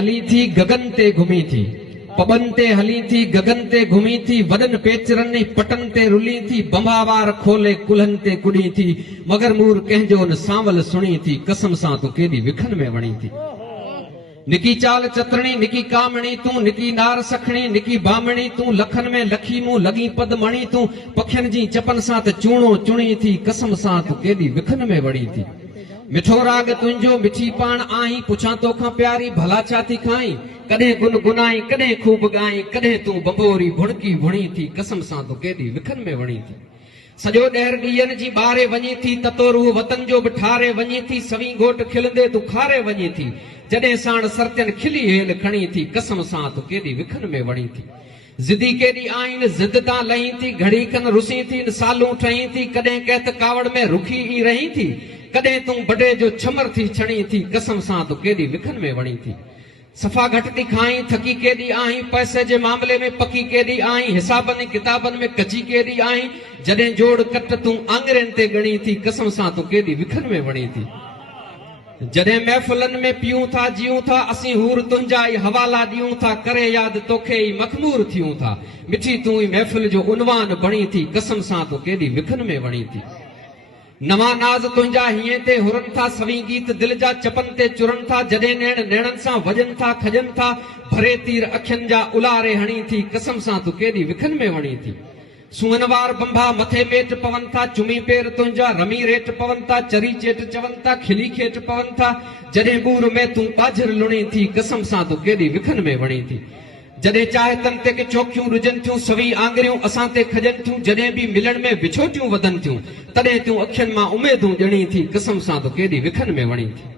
हली थी गगन ते घुमी थी, पबन ते हली थी गगन ते घुमी थी, वडन पेचरन पटन ते रुली थी, बंबावार खोले कुल्हन ते कुड़ी थी, मगर मूर कंहिंजो न सांवल सुणी थी, कसम सां तूं केॾी विखन में वणी थी। निकी चाल चतरणी निकी कामणी तूं, निकी नार सखणी निकी बामणी तूं, लखन में लखी मूं लगी पद मणी तूं, पखियन जी चपन सां त चूणो चुणी थी, कसम सां तूं केॾी विखन में वणी थी। मिठो राग तुंहिंजो मिठी पाण आई, पुछां तोखां प्यारी भला छा थी खाई, कॾहिं गुनगुनाई कॾहिं खूब गाई, कॾहिं तूं बबोरी भुणकी भुणी थी, कसम सां तूं केॾी विखन में वणी थी। सॼो ॾहर ॾींहंनि जी ॿारे वञी थी, ततो रूह वतन जो बि ठारे वञी थी, सवी घोट खिलंदे तूं खारे वञी थी, जॾहिं साण सरत्यन खिली हेल खणी थी, कसम सां तूं केॾी विखन में वणी थी। ज़िदी केॾी आइन ज़िद तां लही थी, घड़ी खन रुसी थी सालूं ठही थी, कॾहिं कंहिं त कावड़ में रुखी ई रही थी, कॾहिं तूं बडे जो छमर थी छणी थी, कसम सां तूं केॾी विखन में वणी थी। सफ़ा घटि थी खाई थकी केॾी आहीं, पैसे जे मामले में पकी केॾी आहीं, हिसाबनि किताबनि में कची केॾी आहीं, जॾहिं जोड़ कट तूं आङुरियुनि ते ॻणी थी, कसम सां तूं केॾी विखन में वणी थी। जॾहिं महफ़िलनि में पीऊं था जीऊं था, असीं हूर तुंहिंजा ई हवाला ॾियूं था, करे यादि तोखे ई मखमूर थियूं था, मिठी तूं ई महफ़िल जो उनवान बणी थी, कसम सां तूं केॾी विखन में वणी थी। नवां नाज़ तुंहिंजा हीअं ते हुरनि था, सवी गीत दिलि जा चपनि ते चुरनि था, जॾहिं नेण नेणनि सां वॼनि था खजनि था, भरे तीर अखियुनि जा उलारे हणी थी, कसम सां तूं केॾी विखन में वणी थी। सुअनवार बंभा मथे मेट पवनि था, चुमी पेर तुंहिंजा रमी रेट पवनि था, चरी चेट चवनि था खिली खेट पवनि था, जॾहिं बूर में तूं ॿाझर लुणी थी, कसम सां तूं केॾी विखन में वणी थी। जॾहिं चाहे तन ते के चौकियूं रुजनि थियूं, सवी आङरियूं असां ते खजनि थियूं, जॾहिं बि मिलण में विछोटियूं वधनि थियूं, तॾहिं तूं अखियुनि मां उमेदूं ॼणी थी, कसम सां तूं केॾी विखन में वणी थी।